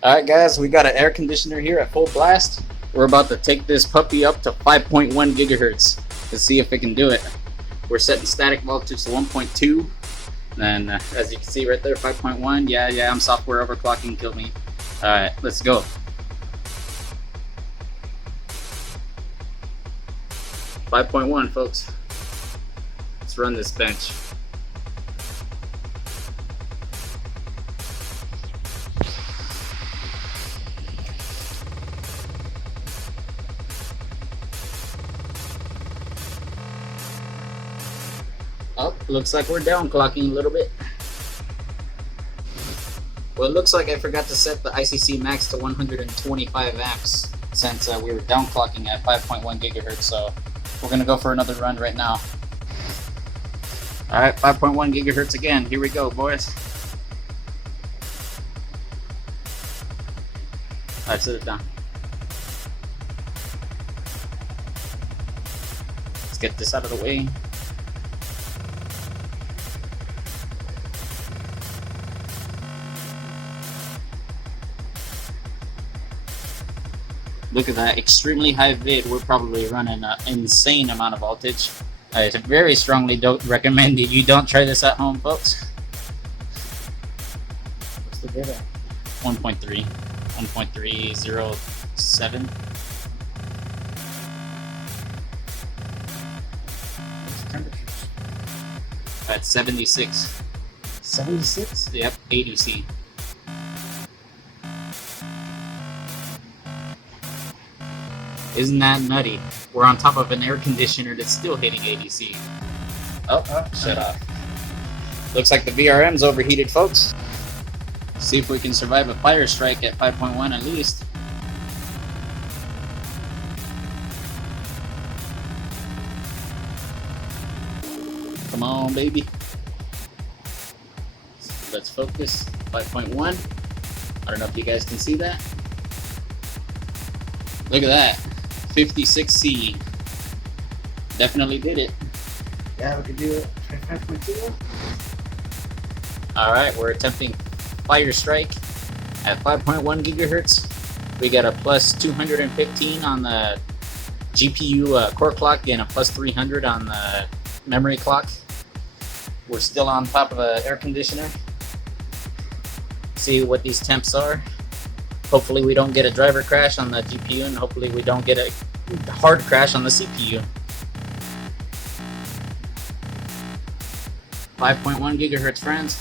Alright guys, we got an air conditioner here at full blast. We're about to take this puppy up to 5.1 gigahertz to see if it can do it. We're setting static voltage to 1.2. And as you can see right there, 5.1. Yeah, I'm software overclocking, killed me. Alright, let's go. .1, folks. Let's run this bench. Oh, looks like we're downclocking a little bit. Well, it looks like I forgot to set the ICC max to 125 amps since we were downclocking at 5.1 gigahertz, so we're gonna go for another run right now. Alright, 5.1 gigahertz again. Here we go, boys. Alright, set it down. Let's get this out of the way. Look at that, extremely high vid. We're probably running an insane amount of voltage. I very strongly don't recommend it. You don't try this at home, folks. What's the vid at? 1.3. 1.307. That's 76. 76? Yep, 80C. Isn't that nutty? We're on top of an air conditioner that's still hitting 80C. Oh, shut off. Looks like the VRM's overheated, folks. See if we can survive a fire strike at 5.1 at least. Come on, baby. Let's focus. 5.1. I don't know if you guys can see that. Look at that. 56C. Definitely did it. Yeah, we could do it. 5.2. Alright, we're attempting Fire Strike at 5.1 gigahertz. We got a plus 215 on the GPU core clock and a plus 300 on the memory clock. We're still on top of an air conditioner. See what these temps are. Hopefully we don't get a driver crash on the GPU, and hopefully we don't get a hard crash on the CPU. 5.1 gigahertz, friends.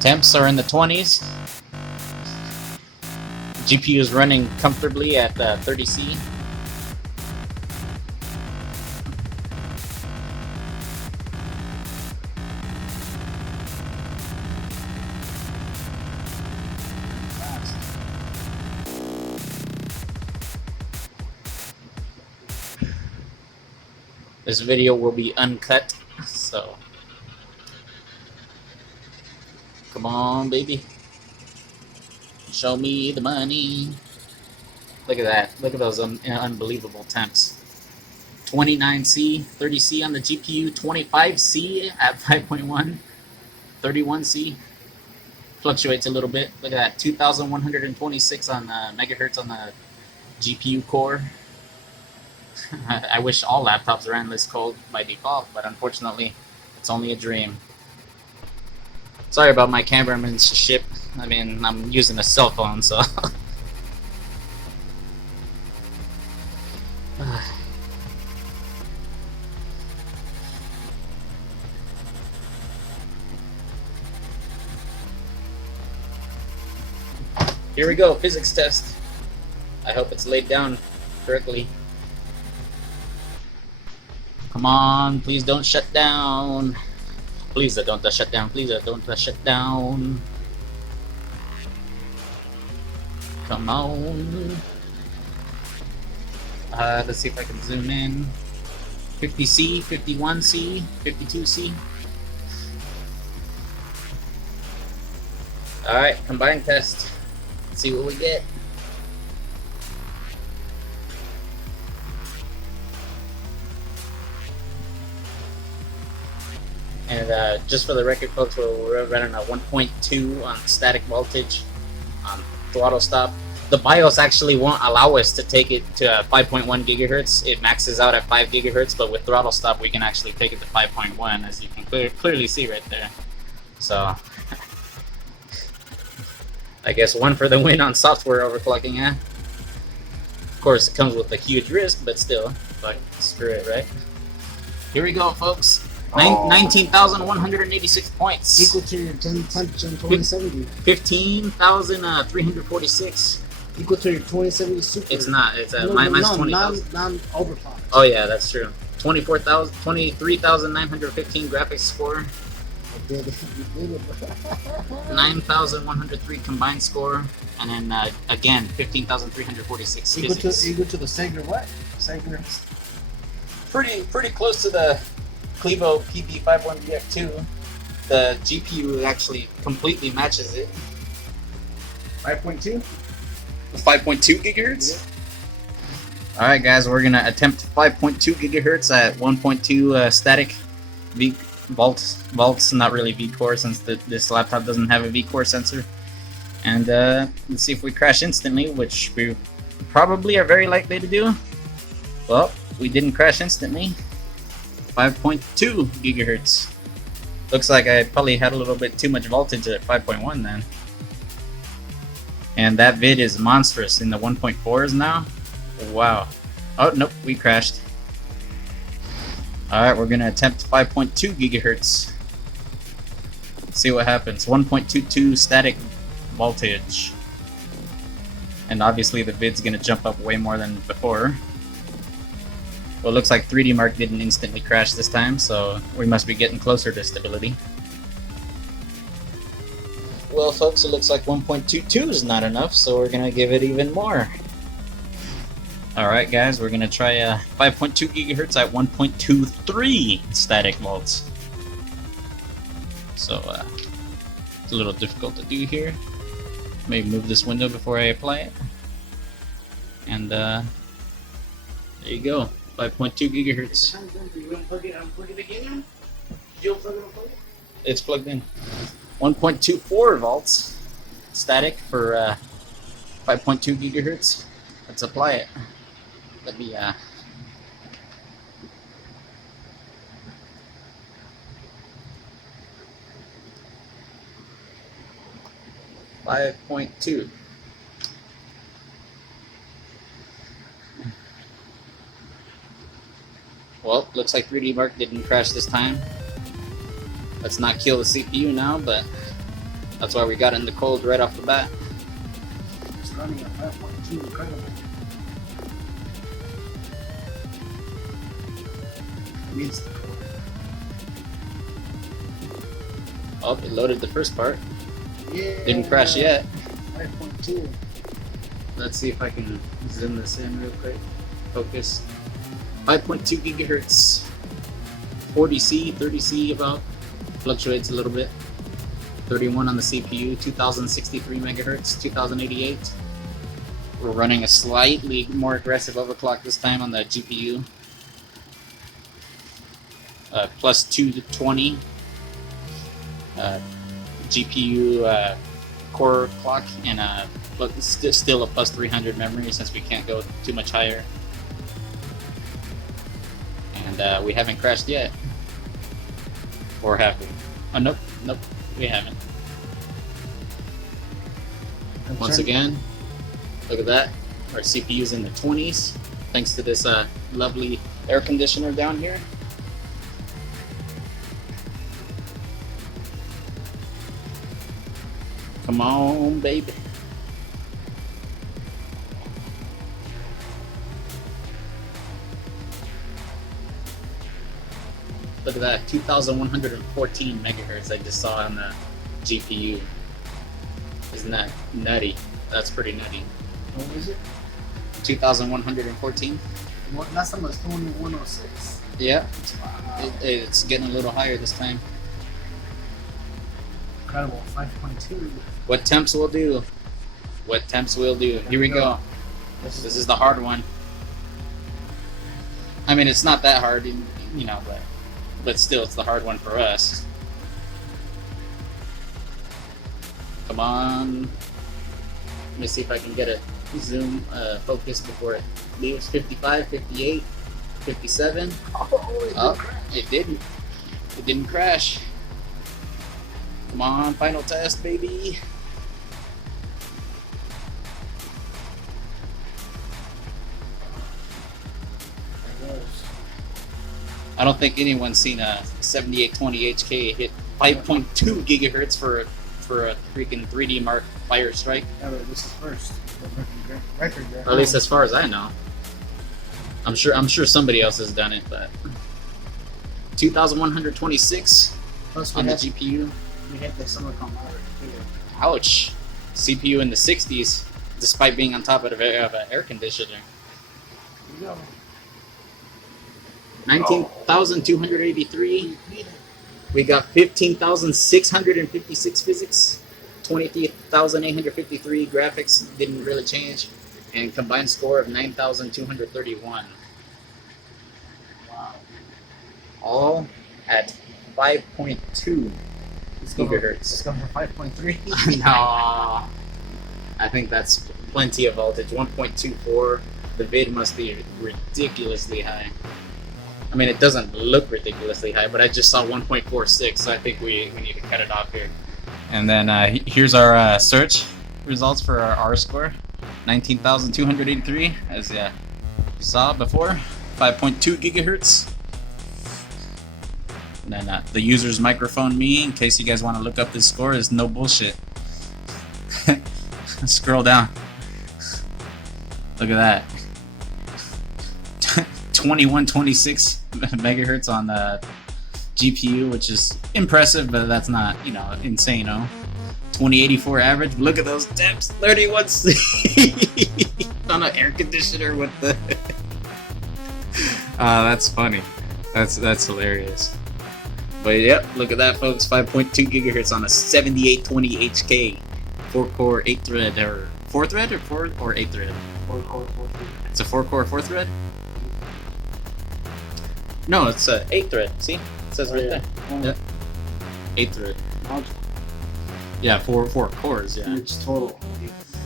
Temps are in the 20s. GPU is running comfortably at 30C. This video will be uncut, so come on, baby. Show me the money. Look at that. Look at those unbelievable temps. 29C, 30C on the GPU, 25C at 5.1, 31C. Fluctuates a little bit. Look at that. 2,126 on megahertz on the GPU core. I wish all laptops ran this cold by default, but unfortunately, it's only a dream. Sorry about my cameramanship. I mean, I'm using a cell phone, so... Here we go, physics test. I hope it's laid down correctly. Come on, please don't shut down. Please don't shut down. Please don't shut down. Come on. Let's see if I can zoom in. 50C, 51C, 52C. Alright, combined test. Let's see what we get. And just for the record, folks, we're running a 1.2 on static voltage on throttle stop. The BIOS actually won't allow us to take it to 5.1 gigahertz. It maxes out at 5 gigahertz, but with throttle stop, we can actually take it to 5.1, as you can clearly see right there. So, I guess one for the win on software overclocking, eh? Of course, it comes with a huge risk, but still, like, screw it, right? Here we go, folks. 19,186 points. Equal to your 10 punch and 2070. 15,346. Equal to your 2070 Super. It's not. It's mine's 20,000. Non-overclock. Oh yeah, that's true. 23,915 graphics score. 9,103 combined score, and then again 15,346 physics. Equal to the Sager what? Sager. Pretty close to the Clevo PB51BF2. The GPU actually completely matches it. 5.2. 5.2 gigahertz. Yeah. All right, guys, we're gonna attempt 5.2 gigahertz at 1.2 static V volts, not really V-core, since this laptop doesn't have a V-core sensor. And let's see if we crash instantly, which we probably are very likely to do. Well, we didn't crash instantly. 5.2 gigahertz. Looks like I probably had a little bit too much voltage at 5.1 then. And that vid is monstrous in the 1.4s now. Wow. Oh, nope, we crashed. Alright, we're going to attempt 5.2 gigahertz. See what happens. 1.22 static voltage. And obviously the vid's going to jump up way more than before. Well, it looks like 3D Mark didn't instantly crash this time, so we must be getting closer to stability. Well, folks, it looks like 1.22 is not enough, so we're going to give it even more. Alright, guys, we're going to try 5.2 gigahertz at 1.23 static volts. So, it's a little difficult to do here. Maybe move this window before I apply it. And, there you go. 5.2 gigahertz. It's plugged in. 1.24 volts static for 5.2 gigahertz. Let's apply it. Let me 5.2. Well, looks like 3D Mark didn't crash this time. Let's not kill the CPU now, but that's why we got in the cold right off the bat. It's running at 5.2, incredible. Needs the core. Oh, it loaded the first part. Yeah. Didn't crash yet. 5.2. Let's see if I can zoom this in real quick. Focus. 5.2 gigahertz. 40C, 30C about. Fluctuates a little bit. 31 on the CPU, 2063 megahertz, 2088. We're running a slightly more aggressive overclock this time on the GPU. Plus 220 GPU core clock, and still a plus 300 memory since we can't go too much higher. And we haven't crashed yet. Or have we? Oh, nope, we haven't. Once again, look at that. Our CPU's in the 20s, thanks to this lovely air conditioner down here. Come on, baby. Look at that, 2,114 megahertz I just saw on the GPU. Isn't that nutty? That's pretty nutty. What was it? 2,114? Last time I was 106. Yeah. Wow. It's getting a little higher this time. Incredible, 5.2. What temps will do? What temps will do? Here we go. This is the hard one. I mean, it's not that hard, you know, but but still, it's the hard one for us. Come on. Let me see if I can get a zoom focus before it leaves. 55, 58, 57. Oh, it didn't. It didn't crash. Come on, final test, baby. I don't think anyone's seen a 7820 HK hit 5.2 gigahertz for a freaking 3D Mark Fire Strike. Yeah, but this is first. Record there. Or at least as far as I know. I'm sure somebody else has done it, but 2126 Plus on the GPU. We hit the silicon ladder too. Ouch. CPU in the 60s, despite being on top of an air conditioner. Here we go. 19,283. We got 15,656 physics. 23,853 graphics, didn't really change. And combined score of 9,231. Wow. All at 5.2 Let's gigahertz. go for 5.3. No, I think that's plenty of voltage. 1.24. The vid must be ridiculously high. I mean, it doesn't look ridiculously high, but I just saw 1.46, so I think we need to cut it off here. And then here's our search results for our R score. 19,283, as you saw before. 5.2 gigahertz. And then the user's microphone me, in case you guys want to look up this score, is no bullshit. Scroll down. Look at that. 2126 megahertz on the GPU, which is impressive, but that's not, insane. 2084 average. Look at those temps. 31C on an air conditioner with the. That's funny. That's hilarious. But yep, look at that, folks. 5.2 gigahertz on a 7820 HK, 4-core, 8-thread, or 4-thread, or 4 or 8-thread. 4-core, 4-thread. It's a 4-core, 4-thread. No, it's a 8-thread. See, it says right there. Yeah. 8-thread. Yeah, four cores. Yeah. It's total.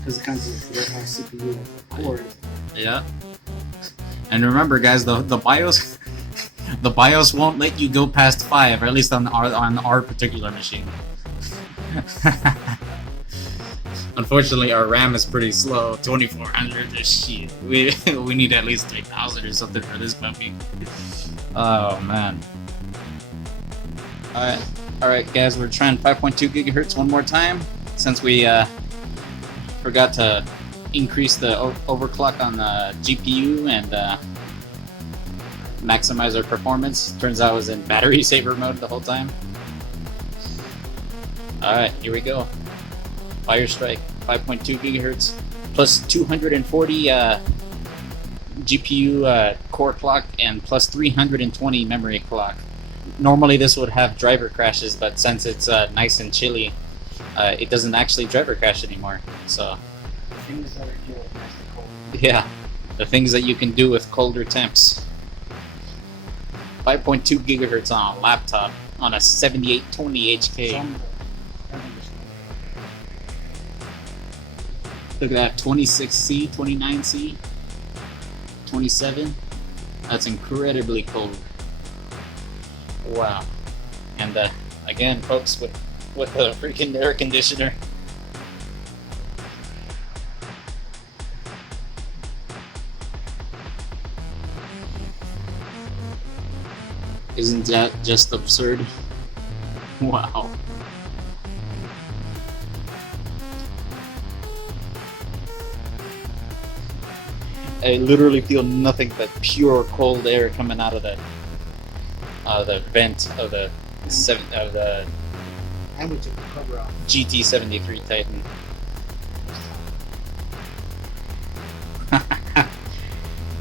Because it comes with the CPU core. Yeah. And remember, guys, the BIOS. The BIOS won't let you go past 5, or at least on our particular machine. Unfortunately, our RAM is pretty slow. 2400. Shit. We need at least 3000 or something for this puppy. Oh man. All right, guys. We're trying 5.2 gigahertz one more time since we forgot to increase the overclock on the GPU and. Maximize our performance. Turns out I was in battery saver mode the whole time. Alright, here we go. Fire Strike, 5.2 gigahertz, plus 240 GPU core clock, and plus 320 memory clock. Normally this would have driver crashes, but since it's nice and chilly, it doesn't actually driver crash anymore. So, Things that are cool. yeah, the things that you can do with colder temps. 5.2 gigahertz on a laptop on a 7820 HK. Look at that, 26C, 29C, 27. That's incredibly cold. Wow. And again, folks, with the freaking air conditioner. Isn't that just absurd? Wow. I literally feel nothing but pure cold air coming out of the vent of the And we took the cover off. GT73 Titan.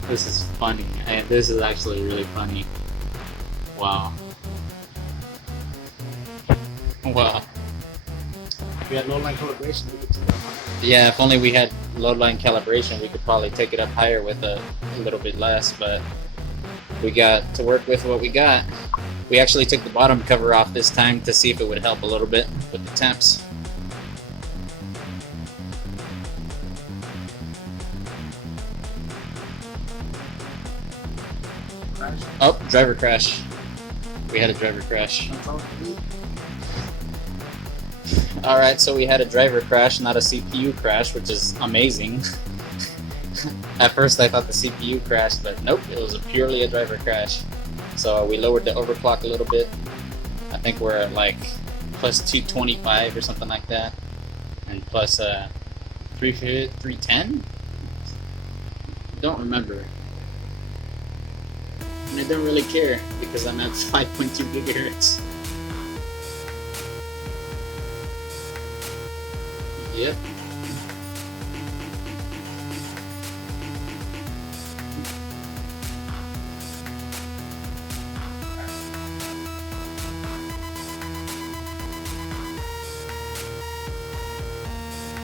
This is funny, and this is actually really funny. Wow. Wow. We had low line calibration. We could take it off. Yeah, if only we had load line calibration, we could probably take it up higher with a little bit less, but we got to work with what we got. We actually took the bottom cover off this time to see if it would help a little bit with the temps. Crash. Oh, driver crash. We had a driver crash. That's all you need. Alright, so we had a driver crash, not a CPU crash, which is amazing. At first I thought the CPU crashed, but nope, it was purely a driver crash. So we lowered the overclock a little bit. I think we're at like plus 225 or something like that. And plus 310? Don't remember. And I don't really care because I'm at 5.2 GHz. Yep.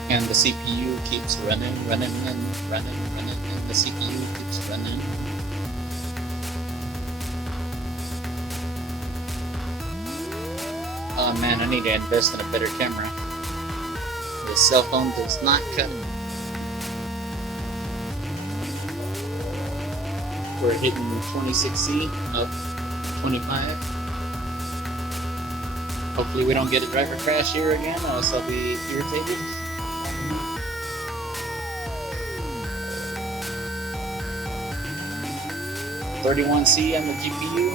And the CPU keeps running, and the CPU keeps running. Oh man, I need to invest in a better camera. The cell phone does not cut. We're hitting 26C, up 25. Hopefully we don't get a driver crash here again, or else I'll be irritated. $31C on the GPU.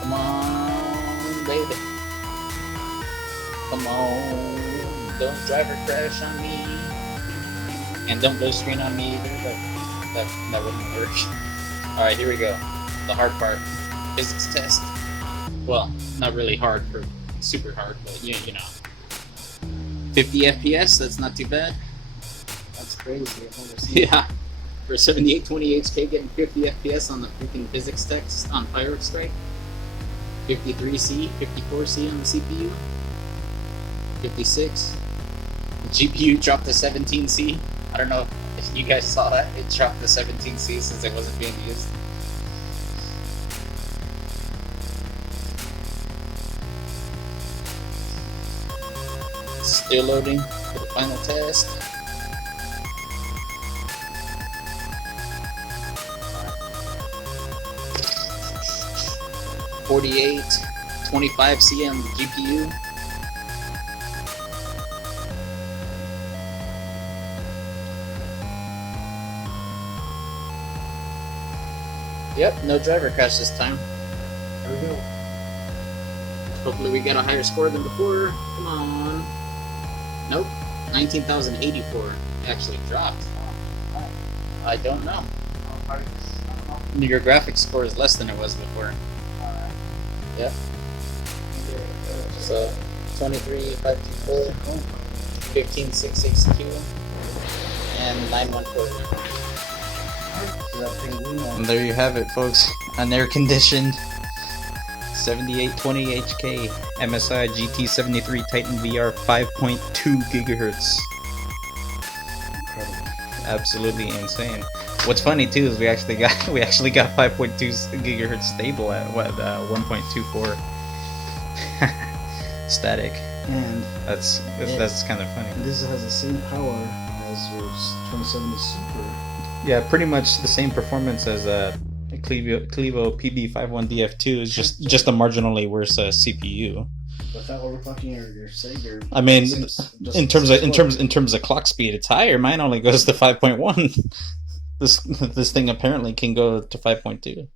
Come on, baby. Come on. Don't driver crash on me. And don't go screen on me either. That wouldn't work. Alright, here we go. The hard part. Physics test. Well, not really hard for super hard, but you know. 50 FPS, that's not too bad. That's crazy. I've never seen Yeah. For 7820 HK getting 50 FPS on the freaking physics text on Pirate Strike. 53C, 54C on the CPU. 56. The GPU dropped to 17C. I don't know if you guys saw that. It dropped to 17C since it wasn't being used. Still loading for the final test. .48, 25C on the GPU. Yep, no driver crash this time. There we go. Hopefully we get a higher score than before. Come on. Nope. 19,084. Actually dropped. I don't know. Your graphics score is less than it was before. Yep. So 23,524, 15,662, and 9,140. And there you have it, folks. An air-conditioned 7820 HK MSI GT73 Titan VR 5.2 GHz. Incredible. Absolutely insane. What's funny too is we actually got 5.2 GHz stable at 1.24 static. And That's kind of funny. this has the same power as your 2070 Super. Yeah, pretty much the same performance as a Clevo PB51DF2 is just a marginally worse CPU. Without overclocking your Sega. I mean, in terms of clock speed, it's higher. Mine only goes to 5.1. This thing apparently can go to 5.2.